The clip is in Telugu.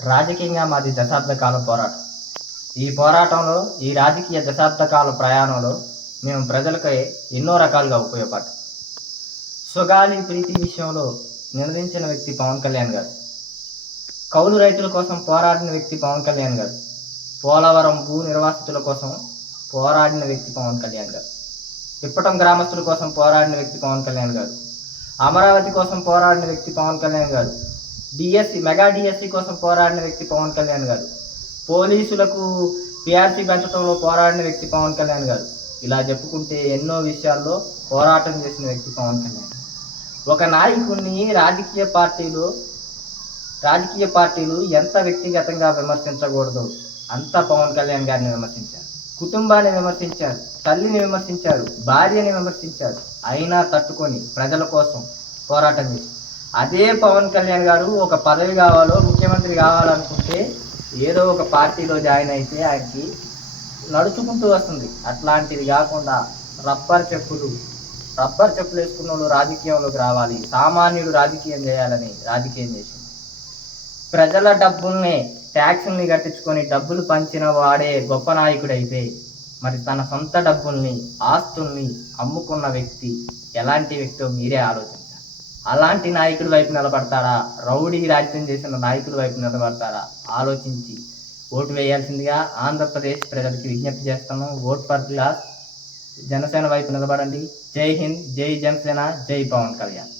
రాజకీయంగా మాది దశాబ్ద కాలం పోరాటం. ఈ పోరాటంలో, ఈ రాజకీయ దశాబ్ద కాల ప్రయాణంలో మేము ప్రజలకి ఎన్నో రకాలుగా ఉపయోగపడ్డాం. సుగాలి ప్రీతి విషయంలో నినదించిన వ్యక్తి పవన్ కళ్యాణ్ గారు. కౌలు రైతుల కోసం పోరాడిన వ్యక్తి పవన్ కళ్యాణ్ గారు. పోలవరం భూ నిర్వాసితుల కోసం పోరాడిన వ్యక్తి పవన్ కళ్యాణ్ గారు. ఇప్పటం గ్రామస్తుల కోసం పోరాడిన వ్యక్తి పవన్ కళ్యాణ్ గారు. అమరావతి కోసం పోరాడిన వ్యక్తి పవన్ కళ్యాణ్ గారు. మెగా డిఎస్సి కోసం పోరాడిన వ్యక్తి పవన్ కళ్యాణ్ గారు. పోలీసులకు పిఆర్సీ పెంచడంలో పోరాడిన వ్యక్తి పవన్ కళ్యాణ్ గారు. ఇలా చెప్పుకుంటే ఎన్నో విషయాల్లో పోరాటం చేసిన వ్యక్తి పవన్ కళ్యాణ్. ఒక నాయకుడిని రాజకీయ పార్టీలు ఎంత వ్యక్తిగతంగా విమర్శించకూడదు అంత పవన్ కళ్యాణ్ గారిని విమర్శించారు. కుటుంబాన్ని విమర్శించారు, తల్లిని విమర్శించారు, భార్యని విమర్శించారు. అయినా తట్టుకొని ప్రజల కోసం పోరాటం చేశారు. అదే పవన్ కళ్యాణ్ గారు ఒక పదవి కావాలో, ముఖ్యమంత్రి కావాలనుకుంటే ఏదో ఒక పార్టీలో జాయిన్ అయితే ఆయనకి నడుచుకుంటూ వస్తుంది. అట్లాంటిది కాకుండా రబ్బర్ చెప్పులు వేసుకున్న వాళ్ళు రాజకీయంలోకి రావాలి, సామాన్యుడు రాజకీయం చేయాలని రాజకీయం చేసింది. ప్రజల డబ్బుల్ని, ట్యాక్సుల్ని కట్టించుకొని డబ్బులు పంచిన వాడే గొప్ప నాయకుడైతే, మరి తన సొంత డబ్బుల్ని, ఆస్తుల్ని అమ్ముకున్న వ్యక్తి ఎలాంటి వ్యక్తో మీరే ఆలోచించాలి. అలాంటి నాయకుడి వైపు నిలబడతారా, రౌడీ రాజ్యం చేసిన నాయకుడి వైపు నిలబడతారా ఆలోచించి ఓటు వేయాల్సిందిగా ఆంధ్రప్రదేశ్ ప్రజలకి విజ్ఞప్తి చేస్తాము. Vote for glass. జనసేన వైపు నిలబడండి. జై హింద్, జై జనసేన, జై పవన్ కళ్యాణ్.